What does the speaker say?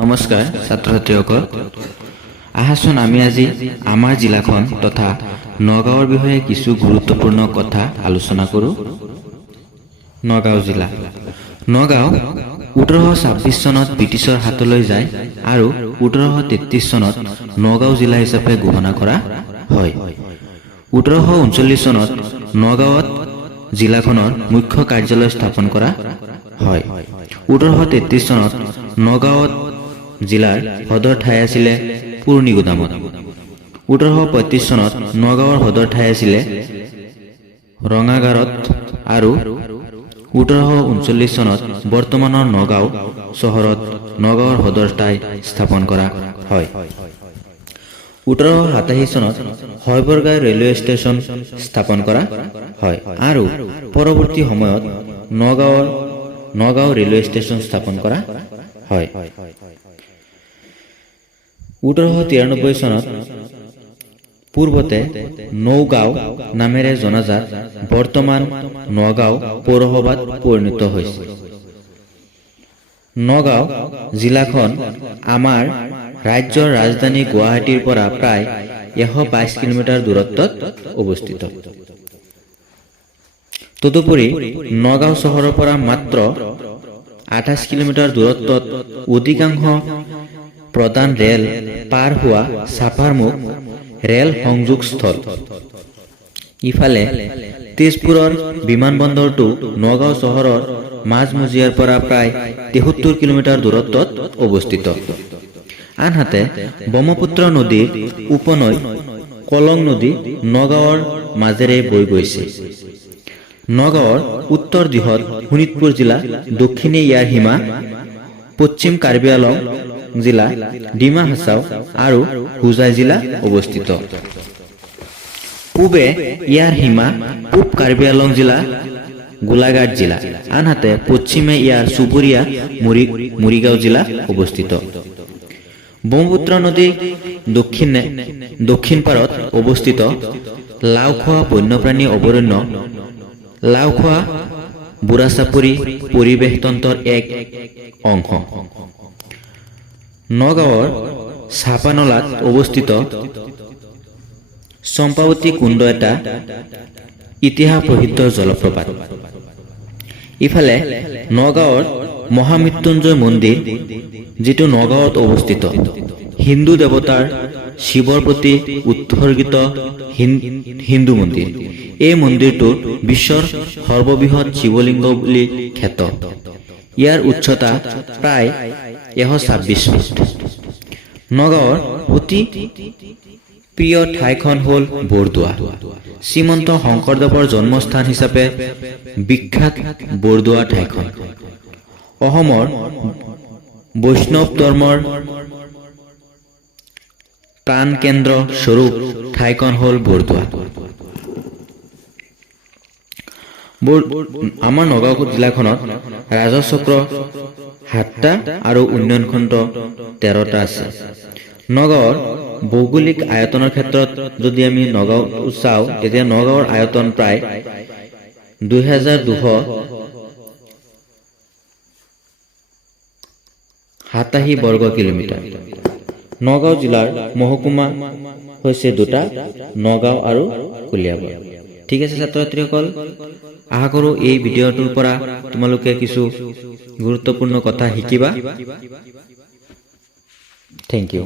নমস্কাৰ ছাত্ৰ ছাত্ৰীসকল আহাচোন আমি আজি আমাৰ জিলাখন তথা নগাঁৱৰ বিষয়ে কিছু গুৰুত্বপূৰ্ণ কথা আলোচনা কৰোঁ। নগাঁও জিলা। নগাঁও 1826 চনত ব্ৰিটিছৰ হাতলৈ যায় আৰু 1833 চনত নগাঁও জিলা হিচাপে ঘোষণা কৰা হয়। 1839 চনত নগাঁৱত জিলাখনৰ মুখ্য কাৰ্যালয় স্থাপন কৰা হয়। 1833 চনত নগাঁৱত জিলাৰ সদৰ ঠাই আছিলে পুৰণিগুদামত। 1835 চনত নগাঁৱৰ সদৰ ঠাই আছিলে ৰঙাগাৰত আৰু 1839 চনত বৰ্তমানৰ নগাঁও চহৰত নগাঁৱৰ সদৰ ঠাই স্থাপন কৰা হয়। 1887 চনত হয়বৰগাঁও ৰেলৱে ষ্টেচন স্থাপন কৰা হয় আৰু পৰৱৰ্তী সময়ত নগাঁও ৰেলৱে ষ্টেচন স্থাপন কৰা হয়। 1893 চনত পূৰ্বতে নৌগাঁও নামেৰে জনাজাত বৰ্তমান নগাঁও পৌৰসভাত পৰিণত হৈছে। নগাঁও জিলাখন আমাৰ ৰাজ্যৰ ৰাজধানী গুৱাহাটীৰ পৰা প্ৰায় 122 কিলোমিটাৰ দূৰত্বত অৱস্থিত। তদুপৰি নগাঁও চহৰৰ পৰা মাত্ৰ 28 কিলোমিটাৰ দূৰত্বত অধিকাংশ প্ৰধান ৰেল পাৰ হোৱা চাপাৰমুখ ৰেল সংযোগস্থল। ইফালে তেজপুৰৰ বিমানবন্দৰটো নগাঁও চহৰৰ মাজমজিয়াৰ পৰা প্ৰায় 73 কিলোমিটাৰ দূৰত্বত অৱস্থিত। আনহাতে ব্ৰহ্মপুত্ৰ নদীৰ উপনৈ কলং নদী নগাঁৱৰ মাজেৰে বৈ গৈছে। নগাঁৱৰ উত্তৰ দিশত শোণিতপুৰ জিলা, দক্ষিণে ইয়াৰ সীমা পশ্চিম কাৰ্বি আংলং জিলা, ডিমা হাছাও আৰু হোজাই জিলা অৱস্থিত। পূবে ইয়াৰ সীমা পূব কাৰ্বি আংলং জিলা, গোলাঘাট জিলা, আনহাতে পশ্চিমে ইয়াৰ চুবুৰীয়া মৰিগাঁও জিলা অৱস্থিত। ব্ৰহ্মপুত্ৰ নদীৰ দক্ষিণ পাৰত অৱস্থিত লাওখোৱা বন্যপ্ৰাণী অভয়াৰণ্য লাওখোৱা বুঢ়াচাপৰি পৰিৱেশ তন্ত্ৰৰ এক অংশ। নগাঁৱৰ চাপানলাত অৱস্থিত চম্পাৱতী কুণ্ড এটা ইতিহাস প্ৰসিদ্ধ জলপ্ৰপাত। ইফালে নগাঁৱৰ মহামৃত্যুঞ্জয় মন্দিৰ, যিটো নগাঁৱত অৱস্থিত, হিন্দু দেৱতাৰ শিৱৰ প্ৰতি উৎসৰ্গিত হিন্দু মন্দিৰ। এই মন্দিৰটো বিশ্বৰ সৰ্ববৃহৎ শিৱলিংগ বুলি খ্যাত। ইয়াৰ উচ্চতা প্ৰায় 126 ফুট। নগাঁৱৰ অতি প্ৰিয় ঠাইখন হ'ল বৰদোৱা। শ্ৰীমন্ত শংকৰদেৱৰ জন্মস্থান হিচাপে বিখ্যাত বৰদোৱা ঠাইখন। অসমৰ বৈষ্ণৱ ধৰ্মৰ প্ৰাণকেন্দ্ৰ স্বৰূপ ঠাইখন হ'ল বৰদোৱা। আমাৰ নগাঁও জিলাখনত ৰাজচক্ৰ 7টা আৰু উন্নয়ন খণ্ড 13টা আছে। নগাঁৱৰ ভৌগোলিক আয়তনৰ ক্ষেত্ৰত যদি আমি নগাঁও চাওঁ, তেতিয়া নগাঁৱৰ আয়তন প্ৰায় 2287 বৰ্গ কিলোমিটাৰ। নগাঁও জিলাৰ মহকুমা হৈছে 2টা, নগাঁও আৰু কলিয়াবৰ। ঠিক আছে ছাত্ৰ ছাত্ৰীসকল, আশা কৰোঁ এই ভিডিঅ'টোৰ পৰা তোমালোকে কিছু গুৰুত্বপূৰ্ণ কথা শিকিবা। Thank U.